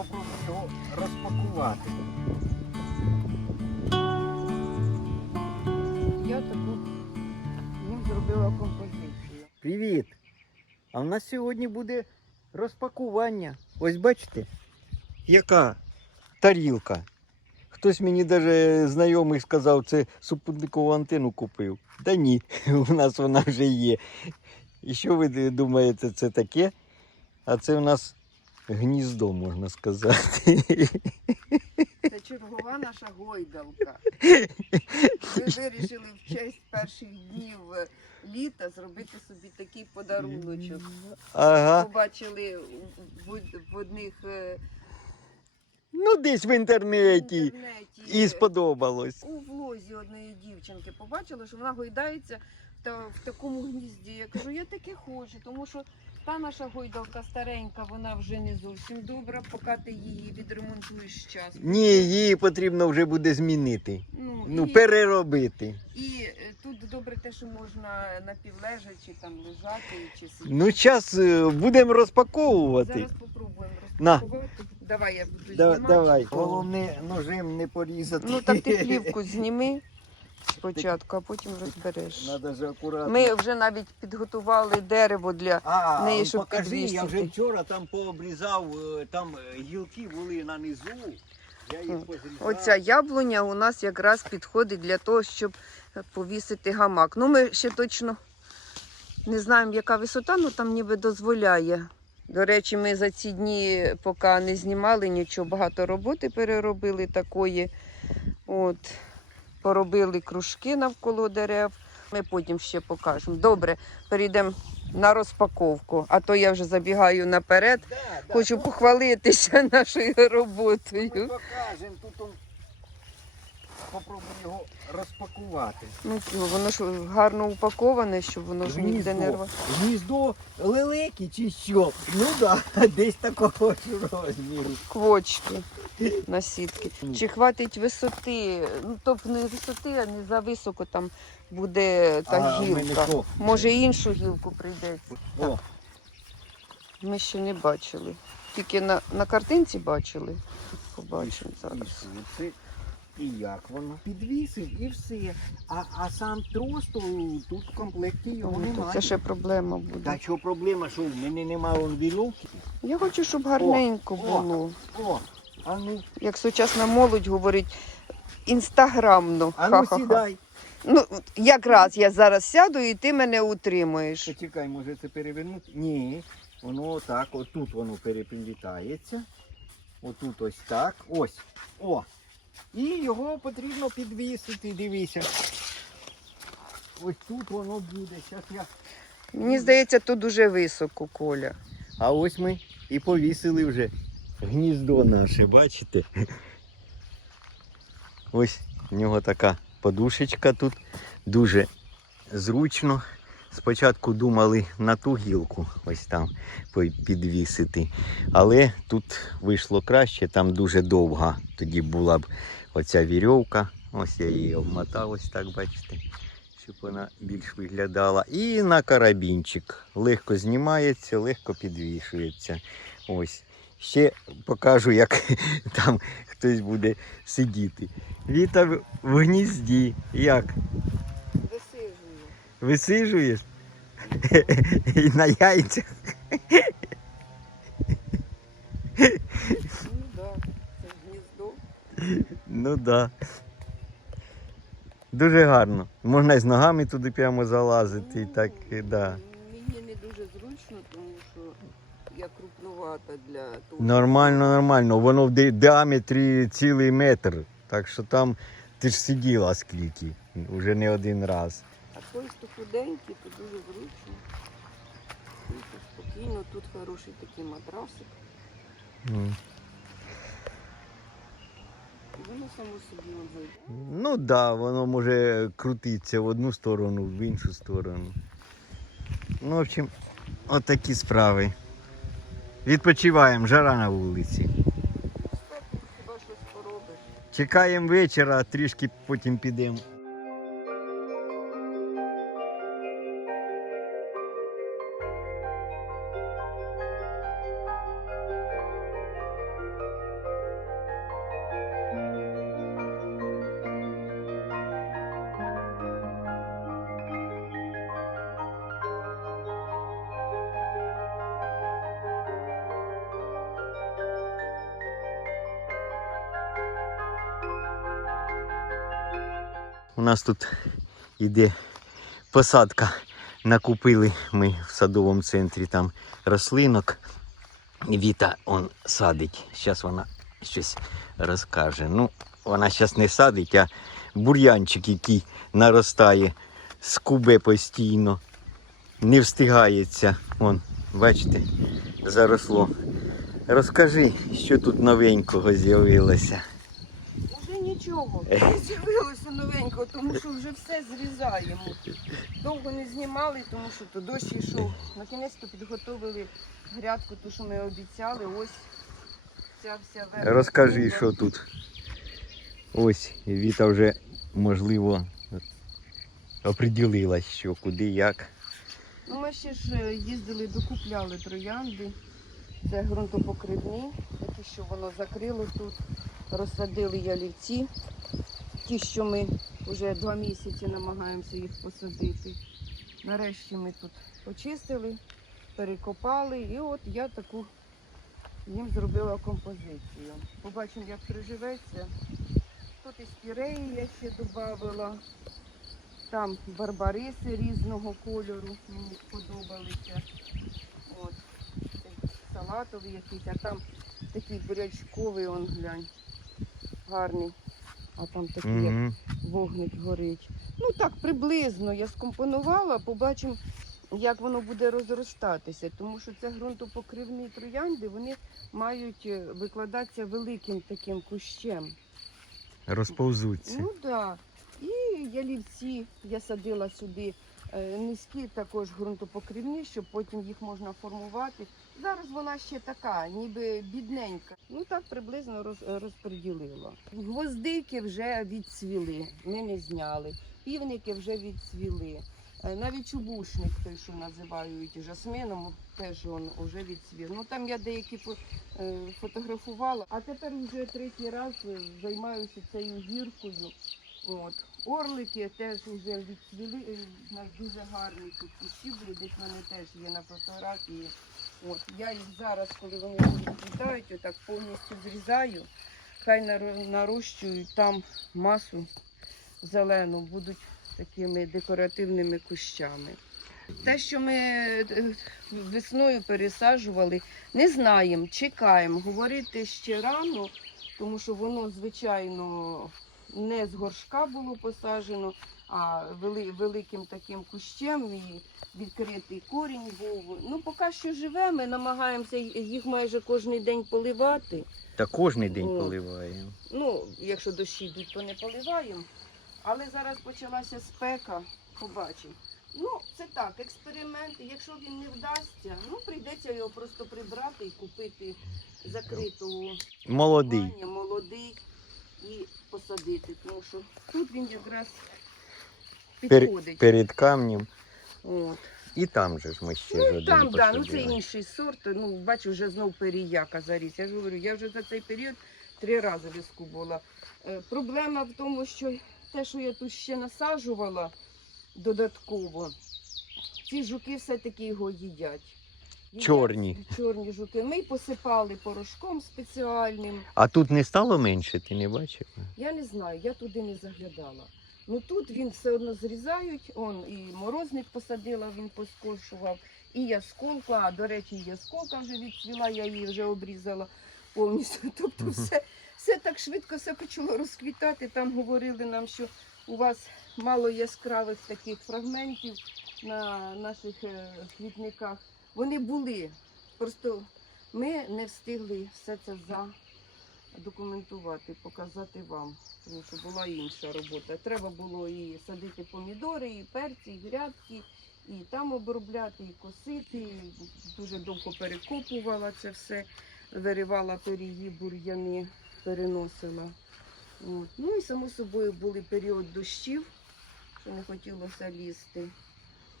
попробую його розпакувати. Я таку їм зробила композицію. Привіт! А в нас сьогодні буде розпакування. Ось бачите, яка тарілка. Хтось мені навіть знайомий сказав, це супутникову антенну купив. Та ні, у нас вона вже є. І що ви думаєте, це таке? А це у нас гніздо, можна сказати. Це чергова наша гойдалка. Ми вирішили в честь перших днів літа зробити собі такий подаруночок. Ага. Побачили в, в одних е, Ну, десь в в інтернеті. інтернеті І сподобалось. у влозі одної дівчинки. Побачили, що вона гойдається та, в такому гнізді. Я кажу, я таке хочу, тому що та наша гойдалка старенька, вона вже не зовсім добра, поки ти її відремонтуєш з часом. Ні, її потрібно вже буде змінити. Ну, Ну, і, переробити. і е, тут добре те, що можна напівлежачи там лежати чи сидіти. Ну, зараз будемо розпаковувати. Зараз попробуємо На. Давай я буду Да, знімати. давай. Головне ножем не порізати. Ну так ти плівку зніми спочатку, а потім розбереш. Надо акуратно. Ми вже навіть підготували дерево для. А, неї, щоб покажи, я підвісити. вже вчора там пообрізав, е, там е, гілки були на низу. Я їх От. позрізав. Оця яблуня у нас якраз підходить для того, щоб повісити гамак. Ну, ми ще точно не знаємо, яка висота, ну там ніби дозволяє. До речі, ми за ці дні, поки не знімали нічого, багато роботи переробили такої. От, поробили кружки навколо дерев. Ми потім ще покажемо. Добре, перейдемо на розпаковку, а то я вже забігаю наперед. Да, да, Хочу тут похвалитися нашою Ми роботою. покажемо, тут он попробуємо його розпакувати. Ну, воно ж гарно упаковане, щоб воно ж ніде не рвало. Гніздо лелеки чи що? Ну так, да, десь такого розміру. Квочки на сітки. Чи хватить висоти? Ну, тобто не висоти, а не за високо там буде та А, гілка. Може іншу гілку прийдеться. О, Ми ще не бачили. Тільки на, на картинці бачили. Побачимо зараз. І як воно? Підвісив і все. А, а сам трос, то тут в комплекті його Ой, то немає. це ще проблема буде. Та що проблема, що в мене немає он віловки? Я хочу, щоб гарненько о. було. О, а ну, Як сучасна молодь говорить, інстаграмно. а ну Ха-ха-ха. сідай. Ну, якраз я зараз сяду і ти мене утримуєш. Почекай, може це перевернути? Ні. Воно отак, отут воно переплітається. Отут ось так. Ось. О. І його потрібно підвісити, дивися. Ось тут воно буде. Зараз я. Мені здається, тут дуже високо, Коля. А ось ми і повісили вже гніздо наше, бачите? Ось в нього така подушечка тут. Дуже зручно. Спочатку думали на ту гілку ось там підвісити. Але тут вийшло краще, там дуже довга. Тоді була б оця вірьовка. Ось я її обмотав, ось так, бачите, щоб вона більш виглядала. І на карабінчик. Легко знімається, легко підвішується. Ось. Ще покажу, як там хтось буде сидіти. Віта в в гнізді. Як? Висижуєш? І на яйцях. Ну так, це гніздо. Ну. Да. Дуже гарно. Можна і з ногами туди прямо залазити. І так, да. Мені не дуже зручно, тому що я крупнувата для того. Нормально, нормально. Воно в ди- діаметрі цілий метр. Так що там ти ж сиділа скільки, вже не один раз. А той, хто худенький, то дуже зручно. Тихо, спокійно, тут хороший такий матрасик. Ну. Воно само собі он. Ну так, да, воно може крутитися в одну сторону, в іншу сторону. Ну, в общем, от такі справи. Відпочиваємо, жара на вулиці. Чекаємо вечора, трішки потім підемо. У нас тут іде посадка. Накупили ми в садовому центрі там рослинок. Віта он садить. Зараз вона щось розкаже. Ну, вона зараз не садить, а бур'янчик, який наростає, скубе постійно, не встигається. Вон, бачите, заросло. Розкажи, що тут новенького з'явилося. Уже нічого. Не новенького, тому що вже все зрізаємо. Довго не знімали, тому що то дощ йшов. Накінець-то підготовили грядку, ту, що ми обіцяли. Ось ця вся верхня Розкажи, що тут. Ось, Віта вже, можливо, оприділилась, що куди, як. Ну, ми ще ж е, їздили, докупляли троянди. Це ґрунтопокривні, такі, що воно закрило тут. Розсадили ялівці. Ті, що ми вже два місяці намагаємося їх посадити. Нарешті ми тут почистили, перекопали і от я таку їм зробила композицію. Побачимо, як приживеться. Тут і спіреї я ще додавала. Там барбариси різного кольору, мені сподобалися. От. Салатовий якийсь, а там такий бурячковий, он глянь. Гарний. А там такий Угу. вогник горить. Ну так, приблизно я скомпонувала, побачимо, як воно буде розростатися. Тому що це ґрунтопокривні троянди, вони мають е, викладатися великим таким кущем. Розповзуться. Ну так. Да. І ялівці я садила сюди е, низькі також ґрунтопокривні, щоб потім їх можна формувати. Зараз вона ще така, ніби бідненька. Ну так приблизно роз, розподілила. Гвоздики вже відцвіли, ми не зняли. Півники вже відцвіли. Е, Навіть чубушник, той, що називають жасмином, теж він вже відцвів. Ну там я деякі е, фотографувала, а тепер вже третій раз е, займаюся цією гіркою. От. Орлики теж вже відцвіли, е, нас дуже гарні тут кущі десь вони теж є на фотографії. От. Я їх зараз, коли вони відцвітають, отак повністю зрізаю, хай нарощують там масу зелену, будуть такими декоративними кущами. Те, що ми е, весною пересаджували, не знаємо, чекаємо. Говорити ще рано, тому що воно, звичайно, не з горшка було посаджено, а вели, великим таким кущем і відкритий корінь був. Ну, поки що живе, ми намагаємося їх майже кожен день поливати. Та кожен день О. поливаємо. Ну, якщо дощі йдуть, то не поливаємо. Але зараз почалася спека, побачимо. Ну, це так, експеримент. Якщо він не вдасться, ну прийдеться його просто прибрати і купити закритого Молодий. Молодий і посадити. Тому що тут він якраз Пер- підходить. перед камнем. От. І там же ж ми ще Ну, один там, да, ну це інший сорт. Ну, бачу, вже знов періяка заріс. Я ж говорю, я вже за цей період три рази візку була. Е, проблема в тому, що те, що я тут ще насаджувала додатково, ці жуки все-таки його їдять. Чорні. Чорні жуки. Ми посипали порошком спеціальним. А тут не стало менше, ти не бачив? Я не знаю, я туди не заглядала. Ну тут він все одно зрізають, он і морозник посадила, він поскошував, і ясколка, а до речі, ясколка вже відцвіла, я її вже обрізала повністю. Тобто Мгм. все, все так швидко все почало розквітати. Там говорили нам, що у вас мало яскравих таких фрагментів на наших е, квітниках. Вони були. Просто ми не встигли все це задокументувати, показати вам, тому що була інша робота. Треба було і садити помідори, і перці, і грядки, і там обробляти, і косити. Дуже довго перекопувала це все, виривала пирії, бур'яни, переносила. От. Ну і само собою були період дощів, що не хотілося лізти.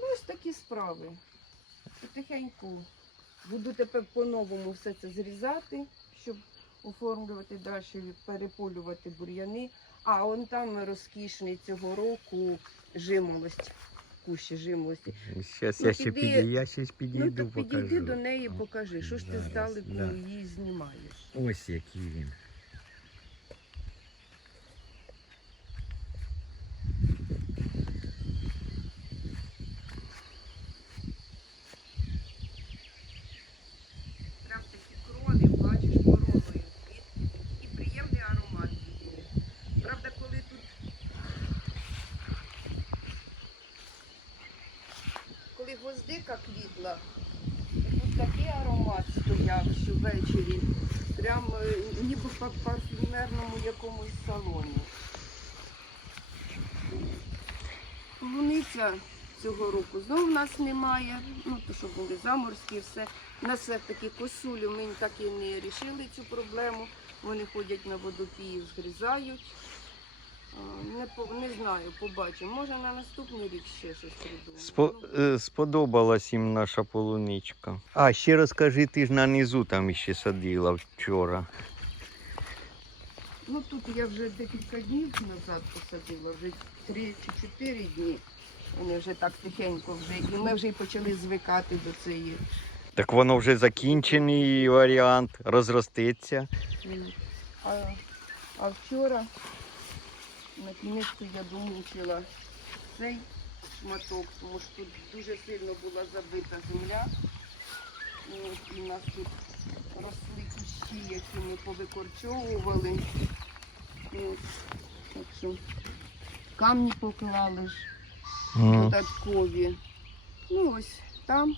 Ну, ось такі справи. Потихеньку буду тепер по-новому все це зрізати, щоб оформлювати далі, переполювати бур'яни. А он там розкішний цього року жимолость, кущі жимолості. Зараз Ну, я ще підійду, я ще ж Ну підійду, так підійди до неї, покажи, що ж ти здалеку да. її знімаєш. Ось який він. ялинка квітла. Тут такий аромат стояв, що ввечері, прямо е, ніби в парфюмерному якомусь салоні. Луниця цього року знову в нас немає, ну то що були заморські, все. У нас все-таки косулю, ми так і не рішили цю проблему. Вони ходять на водопії, згрізають. Не, по- не знаю, побачимо. Може на наступний рік ще щось придумаємо. Спо, е, сподобалась їм наша полуничка. А, ще розкажи, ти ж на низу там іще садила вчора. Ну тут я вже декілька днів назад посадила, вже три чи чотири дні. Вони вже так тихенько вже. І ми вже й почали звикати до цієї. Так воно вже закінчений варіант, розростеться. А, а вчора на кінець я домучила цей шматок, тому що тут дуже сильно була забита земля. І у нас тут росли кущі, які ми повикорчовували. Так що камні поклали ж додаткові. Ну ось там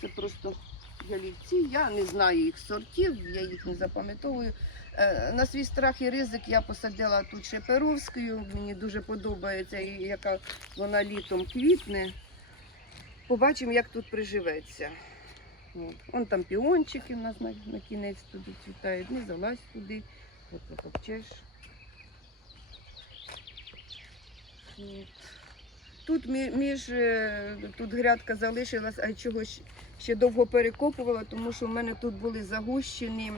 це просто ялівці. Я не знаю їх сортів, я їх не запам'ятовую. Е, На свій страх і ризик я посадила тут шеперовську. Мені дуже подобається, яка вона літом квітне. Побачимо, як тут приживеться. Вон там піончики в нас на, на кінець туди цвітають. Не залазь туди, от потопчеш. Тут мі- між е, тут грядка залишилась, а чого щ- ще довго перекопувала, тому що в мене тут були загущені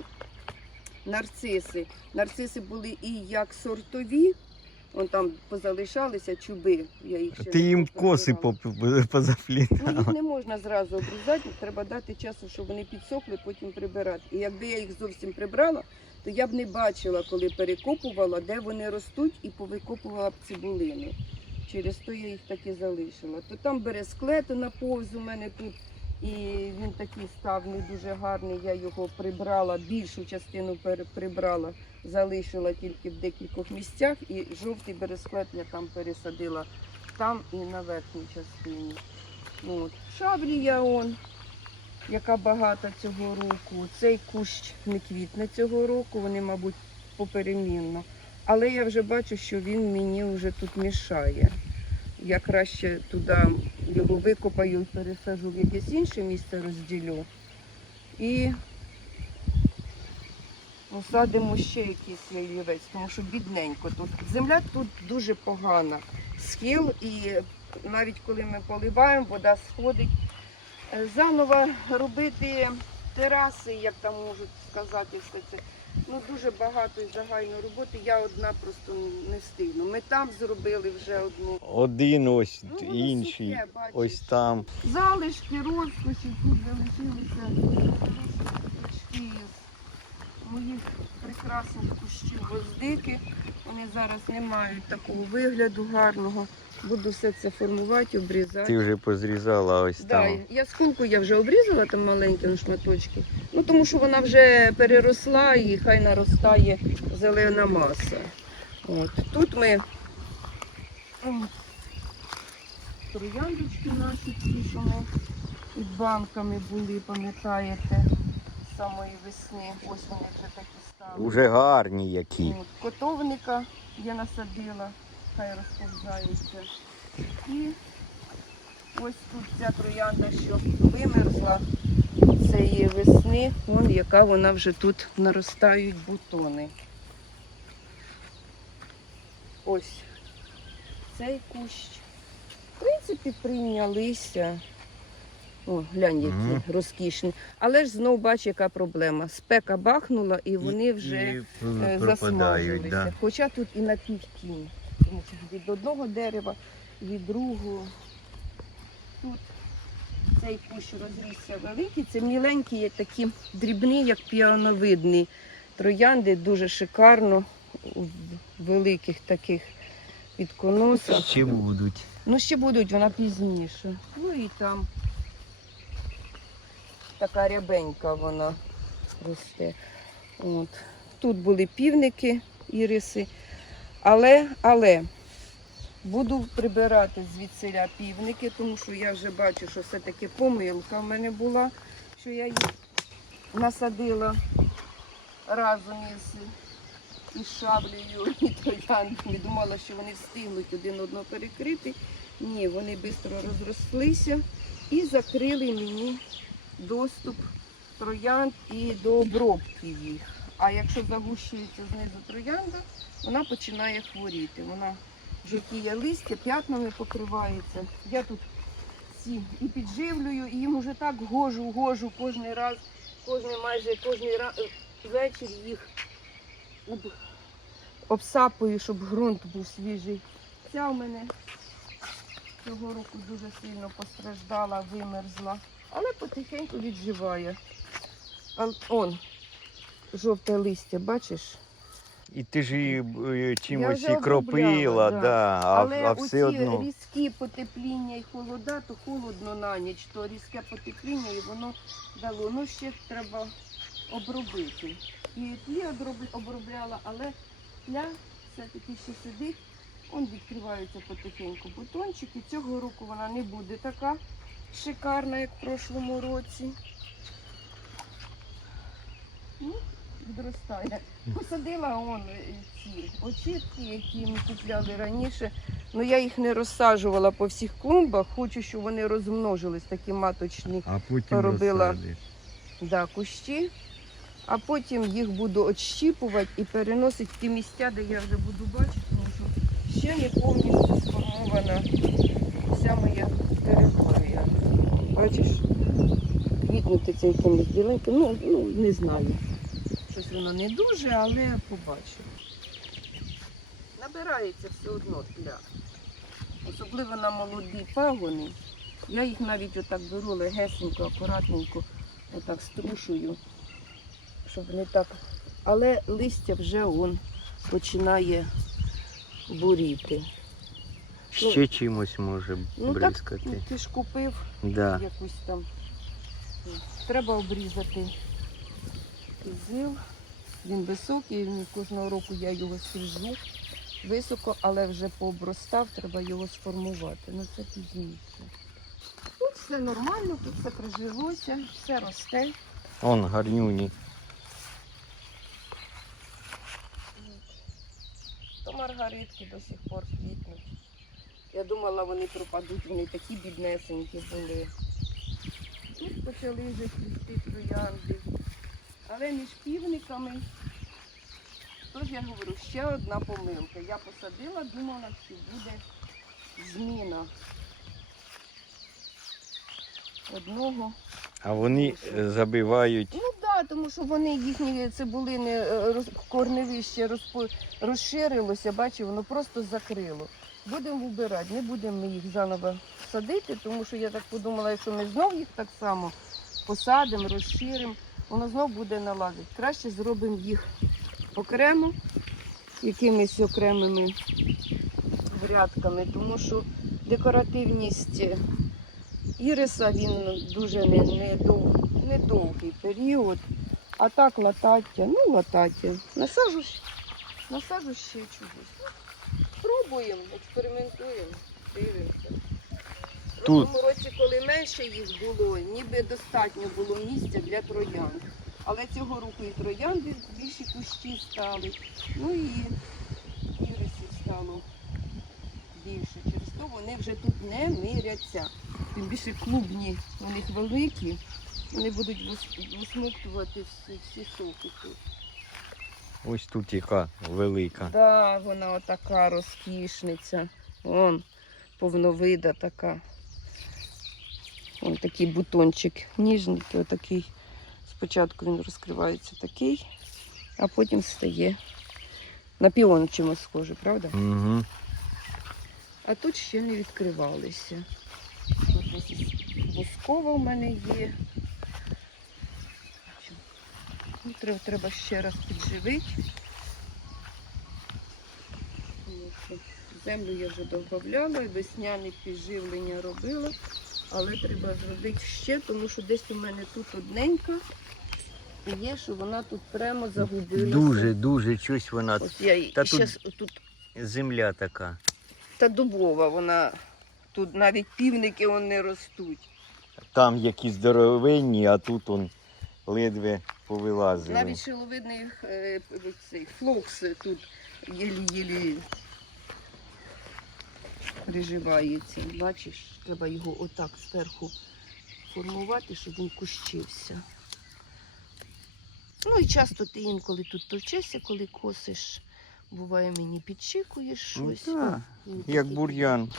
нарциси. Нарциси були і як сортові, вон там позалишалися чуби. Я їх ще Ти не їм коси поп- Ну, їх позаплітала. не можна зразу обрізати, треба дати часу, щоб вони підсохли, потім прибирати. І якби я їх зовсім прибрала, то я б не бачила, коли перекопувала, де вони ростуть, і повикопувала б цибулини. Через то я їх так і залишила. То там бересклети на повз у мене тут, і він такий став не дуже гарний. Я його прибрала, більшу частину прибрала, залишила тільки в декількох місцях, і жовтий бересклет я там пересадила там і на верхній частині. Ну, От. Шабрія он, яка багата цього року. Цей кущ не квітне цього року, вони, мабуть, поперемінно. Але я вже бачу, що він мені вже тут мішає. Я краще туди його викопаю пересажу в якесь інше місце розділю. І посадимо ще якийсь ялівець, тому що бідненько тут. Земля тут дуже погана. Схил і навіть коли ми поливаємо, вода сходить. Е, Заново робити тераси, як там можуть сказати, все це. Ну дуже багато і загальної роботи. Я одна просто не встигну. Ми там зробили вже одну. Один ось, Ну, інший. сухе. Ось там. Залишки, розкоші, тут залишилися з моїх прекрасних кущів гвоздики. Вони зараз не мають такого вигляду гарного. Буду все це формувати, обрізати. Ти вже позрізала ось Да, там. ясколку я вже обрізала там маленькі на шматочки. Ну тому що вона вже переросла і хай наростає зелена маса. От. Тут ми трояндочки наші, ті, що під банками були, пам'ятаєте, з самої весни. Ось вони вже такі стали. Уже гарні які. От, Котовника я насадила, хай розповзаються. І ось тут ця троянда, що вимерзла цієї весни, вон яка вона вже тут наростають бутони. Ось цей кущ. В принципі, прийнялися. О, глянь, які Мгм. розкішні. Але ж знов бач, яка проблема. Спека бахнула і вони вже І е, засмажилися. Да. Хоча тут і на півтінь. Тому що від одного дерева, від другого. Тут цей кущ розрісся великий. Це міленькі, є такі дрібні, як піановидні троянди, дуже шикарно у великих таких підконосах. Ще будуть. Ну, ще будуть, вона пізніше. Ну і там така рябенька вона росте. От. Тут були півники, іриси. Але, але буду прибирати звідсиля півники, тому що я вже бачу, що все-таки помилка в мене була, що я їх насадила разом із і шаблею, і трояндами. Думала, що вони встигнуть один одного перекрити. Ні, вони швидко розрослися і закрили мені доступ троянд і до обробки їх. А якщо загущується знизу троянда, вона починає хворіти. Вона жовтіє листя, п'ятнами покривається. Я тут ці і підживлюю, і їм уже так гожу, гожу кожен раз, кожний майже кожний ра... вечір їх об- обсапую, щоб ґрунт був свіжий. Ця в мене цього року дуже сильно постраждала, вимерзла, але потихеньку відживає. Он, жовте листя, бачиш? І ти ж її е, чимось і кропила, да. да. а, Але а оці все одно. різкі потепління і холода, то холодно на ніч, то різке потепління і воно дало. Ну ще треба обробити. І тлі обробляла, але тля все-таки ще сидить. Он відкриваються потихеньку бутончики. Цього року вона не буде така шикарна, як в прошлому році. Ну, відростає. Посадила он ці очітки, які ми купляли раніше. Ну я їх не розсаджувала по всіх клумбах. Хочу, щоб вони розмножились, такі маточні А потім робила. да, кущі. А потім їх буду отщіпувати і переносити в ті місця, де я вже буду бачити, тому що ще не повністю сформована вся моя територія. Бачиш, квітнути це якимось біленьким, ну, ну не знаю. Щось воно не дуже, але побачимо. Набирається все одно тля. Особливо на молоді пагони. Я їх навіть отак беру легесенько, акуратненько, отак струшую, щоб не так. Але листя вже он починає буріти. Ще чимось може Ну так, бризкати. ну, ти ж купив Да. якусь там. Треба обрізати зил. Він високий, кожного року я його стрижу високо, але вже пообростав, треба його сформувати. Ну це пізніше. Тут все нормально, тут все прижилося, все росте. Он гарнюні. То маргаритки до сих пор квітнуть. Я думала, вони пропадуть, вони такі біднесенькі були. Тут почали вже квісти троянди. Але між півниками, тож я говорю, ще одна помилка. Я посадила, думала, що буде зміна одного. А вони е, забивають. Ну так, да, тому що вони їхні цибулини е, корневище розпо, розширилося, бачив, воно просто закрило. Будемо вибирати, не будемо ми їх заново садити, тому що я так подумала, якщо ми знов їх так само посадимо, розширимо, воно знов буде налазити. Краще зробимо їх окремо, якимись окремими грядками, тому що декоративність іриса він дуже не, не, недовгий період. А так латаття, ну латаття. Насажу, насажу ще чогось. Ну, Пробуємо, експериментуємо, дивимося. Тому році, коли менше їх було, ніби достатньо було місця для троянд. Але цього року і троянди більші кущі стали. Ну і ірисів стало більше. Через то вони вже тут не миряться. Тим більше клубні у них великі, вони будуть вис- висмоктувати всі, всі соки тут. Ось тут яка велика. Да, вона отака розкішниця. Вон повновида така. Вон такий бутончик ніжненький, отакий. Спочатку він розкривається такий, а потім стає на піон чимось схоже, правда? Угу. А тут ще не відкривалися. Воскова в мене є. Ну, Треба, треба ще раз підживити. Землю я вже додавала, весняне підживлення робила, але треба зробити ще, тому що десь у мене тут одненька є, що вона тут прямо загубилася. Дуже, дуже щось вона. Ось я Та тут- щас тут Земля така. та дубова, вона тут навіть півники вони ростуть. Там які здоровенні, а тут он ледве повилазили. Навіть шиловидний е, цей флокс тут єлі-єлі приживається. Бачиш, треба його отак зверху формувати, щоб він кущився. Ну і часто ти інколи тут товчешся, коли косиш. Буває, мені підчікуєш Ну, щось. так, Як бур'ян.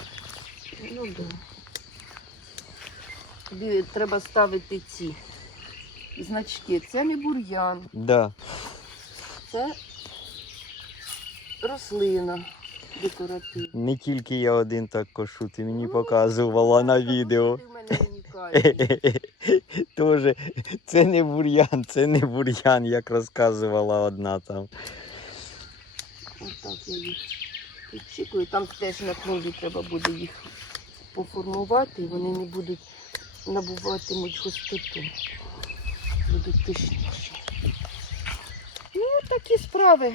Ну да. Тобі треба ставити ці значки. Це не бур'ян, Да. це рослина Не тільки я один так кошу, ти мені Ну, показувала на відео. Ти в мене унікальний. Тоже це не бур'ян, це не бур'ян, як розказувала одна там. Отак я їх підчікую. Там теж на клумбі треба буде їх поформувати, і вони не будуть набуватимуть густоту. Будуть пишніші. Ну, такі справи.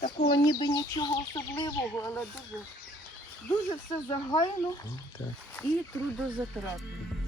Такого ніби нічого особливого, але дуже, дуже все загально і трудозатратно.